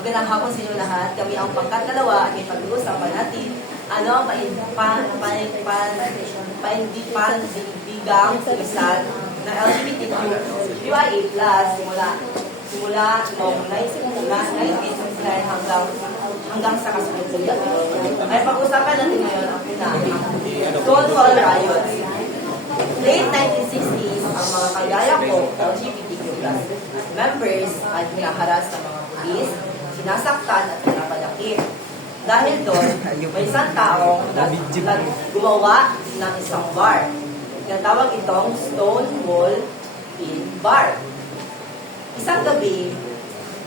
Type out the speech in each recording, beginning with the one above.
Magandang hapon sa inyo lahat. Kami ang pangkat-dalawa at ipag-uusapan natin ano ang panindigang tulisan na LGBTQIA+ simula noong 1969 hanggang sa kasalukuyan. Ay pag-usapan natin ngayon ang Stonewall Riots. Late 1960s, ang mga kagaya ko, LGBTQ+ members ay hinaharas ng mga pulis, sinasaktan at pinapadakip. Dahil doon, may isang taong gumawa ng isang bar. Tinatawag itong Stonewall Inn Bar. Isang gabi,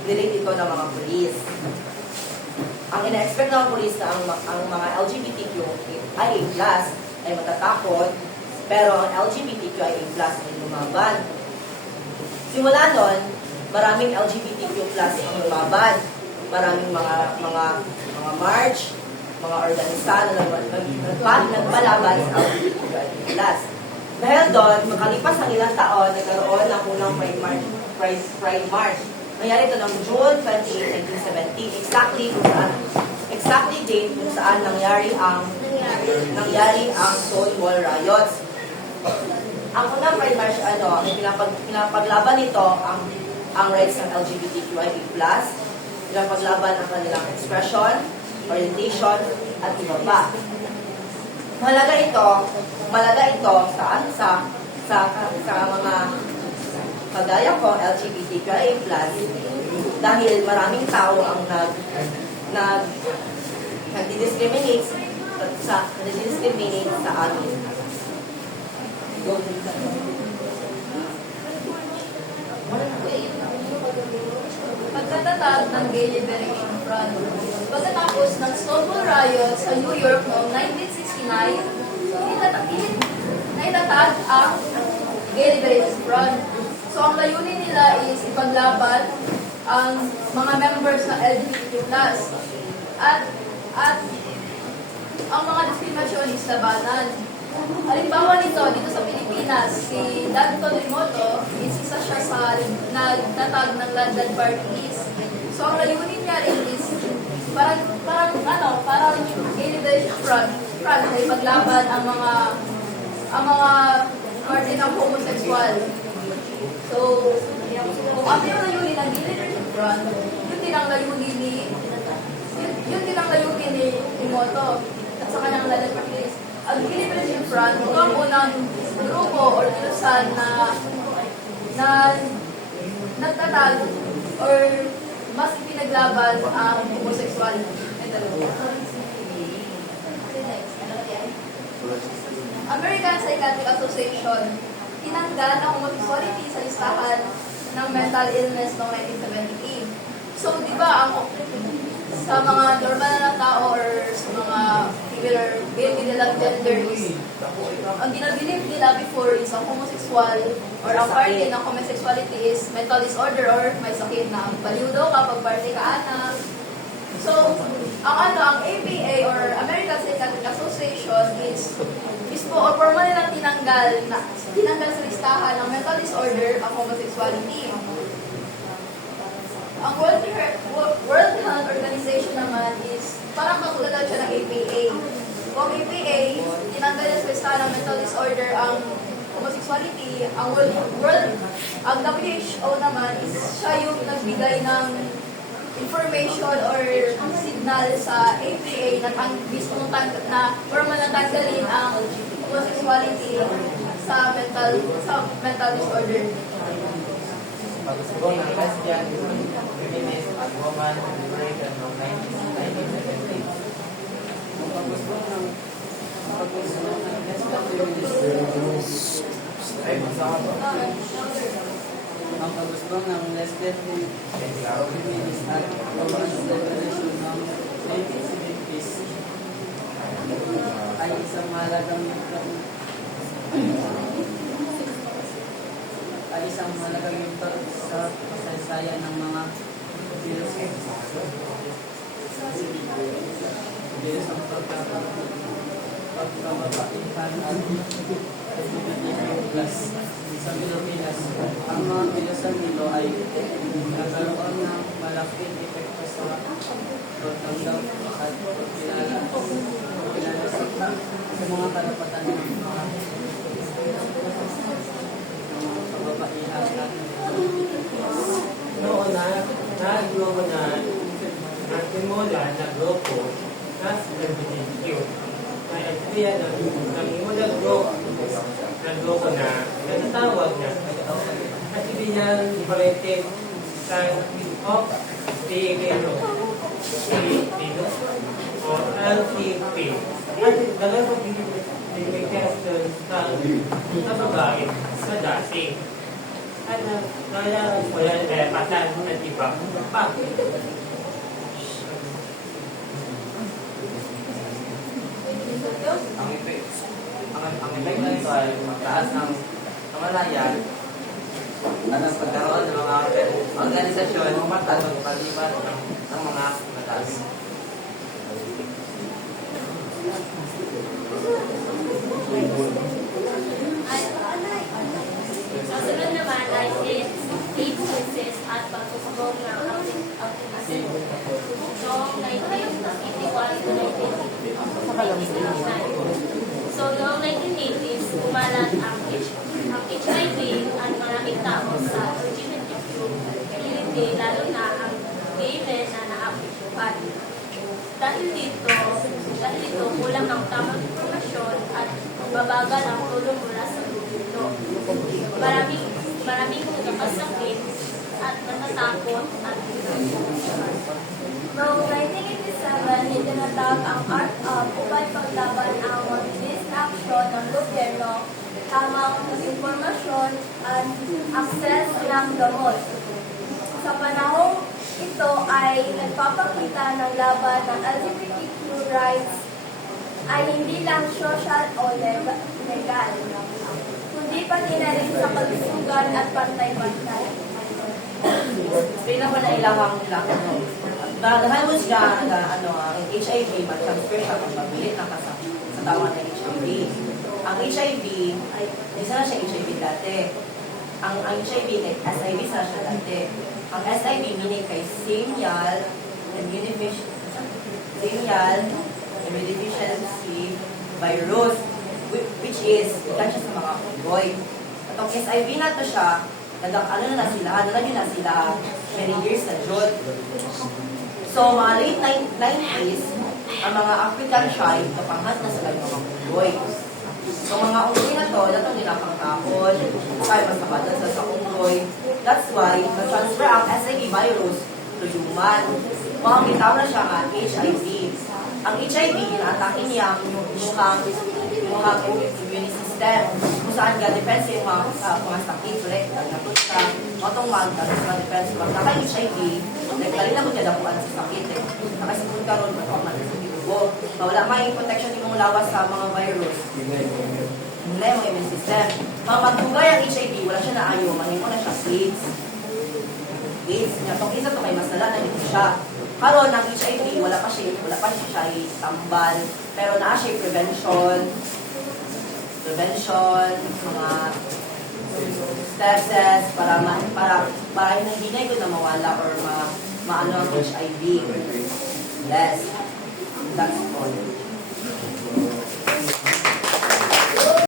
nilate ito ng mga pulis. Ang ina-expect ng mga pulis na ang mga LGBTQIA+ ay matatakot, pero ang LGBTQIA+ ay lumaban. Simula nun, maraming LGBTQ+ ang lumaban. Maraming mga march, mga organisa na nagpalaban sa LGBTQ+. Dahil doon, makalipas ang ilang taon, nagkaroon ng unang Pride March. Nangyari ito ng June 28, 1970, exactly date kung saan nangyari ang Stonewall Riots. Ang unang Pride March, pinapaglaban nito ang rights ng LGBTQIA+, pinapaglaban ang kanilang expression, orientation, at iba pa. Malaga ito sa mga kagaya ko, LGBTQIA+, dahil maraming tao ang nag-discriminate sa amin. Pagkatatag ng Gay Liberation Front. Pagkatapos ng Stonewall Riot sa New York noong 1969, naitatag ang Gay Liberation Front. So ang layunin nila is ipaglaban ang mga members ng LGBTQ+. At ang mga diskriminasyon is labanan. Halimbawa nito, dito sa Pilipinas, si Danton Rimoto, isa siya sa nagtatag ng London Parties. So, ang layunin niya rin is, parang Gay Liberation Front ay paglaban ang mga party ng homosexual. So, kung ano yung layunin ng Gay Liberation Front, yun din ang layunin ni Rimoto at sa kanyang London Parties. Ang Gay Liberation Front, ito ang unang grupo o kilusan na nagtatag or mas ipinaglaban ang homosexuality. American Psychiatric Association tinanggal ang homosexuality sa listahan ng mental illness noong 1978. So, di ba, sa mga normal na tao or sa mga female nilang gender is ang ginabilib nila before is ang homosexual or ang party ng homosexuality is mental disorder or may sakit na baliw daw kapag party ka anak. So, ang APA or American Psychiatric Association is po or formal nilang tinanggal sa listahan ng mental disorder ang homosexuality. Ang World Health Organization naman is parang katulad siya ng APA. Kung APA, tinanggal niya sa listahan ng mental disorder ang homosexuality, ang WHO naman is siya yung nagbigay ng information or signal sa APA na gusto na formal na tanggalin ang homosexuality sa mental disorder. Pagsubo ng lesbian, feminist, at woman liberation noong 1970. Ang pagsubo ng lesbian, feminist, ay masama ba? Ang pagsubo ng lesbian, feminist, at woman liberation noong 1970s ay isang mahalagang yugto sa kasaysayan ng mga bilis ang pagkababaihan at LGBTQ+ sa Pilipinas. Ang mga bilasan nito ay nagkaroon ng malaking epekto pagtanggap at pagkilala sa mga karapatan ng mga kababaihan natin. Noon nag-grupo nagsimula na grupo na LGBTQ. May idea ng imula grupo na natatawag na at ibinang collective scientific of Filipino o LCP. At dalawang question sa babae sa dasi. At nalalang ko yan pasan at iba. Bakit? Ang effect na ito ay magtaas ng kamalayan at ang pagkaroon ng mga organisasyon at paliban ng mga mataas. Kasunod naman ay AIDS cases at pagsusubok ng activism noong 1981 to 1989. So noong 1980s, kumalat ang HIV at maraming tao sa LGBTQ community, lalo na ang gay men na naapektuhan. Dahil dito, kulang ang tamang informasyon at babagal ang tulong mula sa gobyerno. Maraming nagkakasakit at natatakot at Noong 1987, itinatag ang Art Up upang paglaban ang mabilis na aksyon ng gobyerno, tamang informasyon at access ng gamot. Sa panahong ito ay nagpapakita ng laban ng LGBTQ rights ay hindi lang social o legal, kundi pati na rin sa kalusugan at pantay-pantay. Pila ko na ilang dahil mo siya ang HIV, mag-transfer siya kung mabilit na sa tawag ng HIV. Ang HIV, isa na siya HIV dati. Ang HIV, SIV sa siya dati. Ang SIV, meaning kay Simial Immunodeficiency Virus, which is, ikan siya sa mga unggoy. At ang SIV na to siya, nalagyan na sila many years na jod. So, mga late 90s, ang mga African tribe, kapanghat na sila yung mga unggoy. So, mga unggoy na to, natong ginapangkapon, kaya masabadan sa unggoy. That's why, na-transfer ang SIV virus to human. Mga bitaw na siya nga, HIV. Ang HIV, inaatake niya yung immune system. Kung saan ka, depends yung mga sakit, ulit, nagnapunta, matong mag-depends. Pag naka-HIV, nagkali na mo siya dapuan sa sakit. Nakasipun ka ron, matong mag-sakit ko. Wala may protection yung mga lawas sa mga virus. Wala yung immune system. Magtugay ang HIV, wala siya na ayaw, manimo na siya AIDS. AIDS niya. Itong isa to kay masala na dito siya. Karon ang HIV, wala pa siya tambal, pero naa siya prevention, mga steps para hindi na ito na mawala or maano ang HIV. Yes, that's all.